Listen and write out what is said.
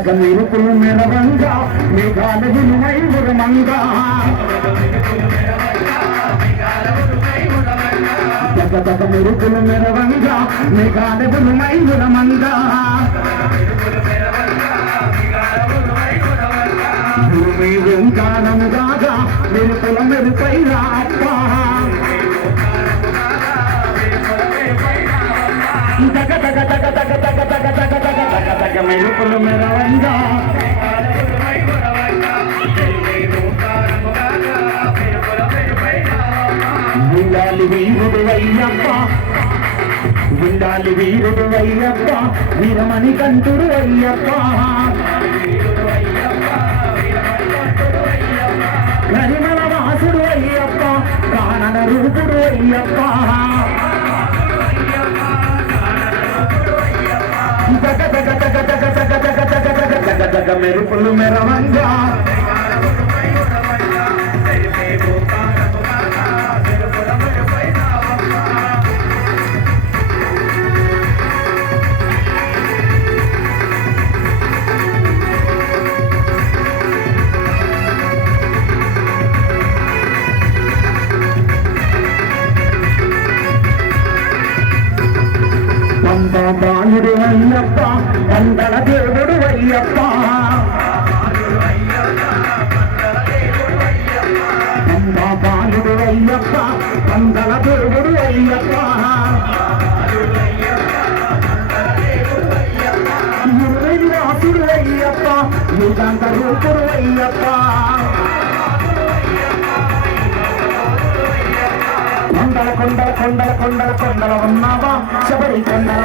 తగ మెరుపులు మెరవంగా మేఘాల విలువై ఉరమంగా తగ మెరుపులు మెరవంగా మేఘాల విలువై ఉరమంగా భూమి ఓంకారము దాగా మెరుపుల మెరుపై రాప్ప తగ తగ తగ తగ తగ తగ తగ తగ తగ తగ మెరుపులు మెరవంగా ఉండాలి వీరుడు అయ్యప్ప ఉండాలి వీరుడు అయ్యప్ప వీరమణి కంఠుడు అయ్యప్ప గరిమల వాసుడు అయ్యప్ప కానన రూపుడు అయ్యప్ప తగ తగ తగ తగ తగ తగ తగ తగ తగ తగ మెరుపులు మెరవంగా బాలుడు అయ్యప్ప పందల దేవుడు అయ్యప్ప బాలుడు అయ్యప్ప పందల దేవుడు అయ్యప్ప వాసుడు అయ్యప్ప యుగాంత రూపుడు అయ్యప్ప కొండల కొండల కొండల కొండల కొండల ఉన్నావా శబరి కొండల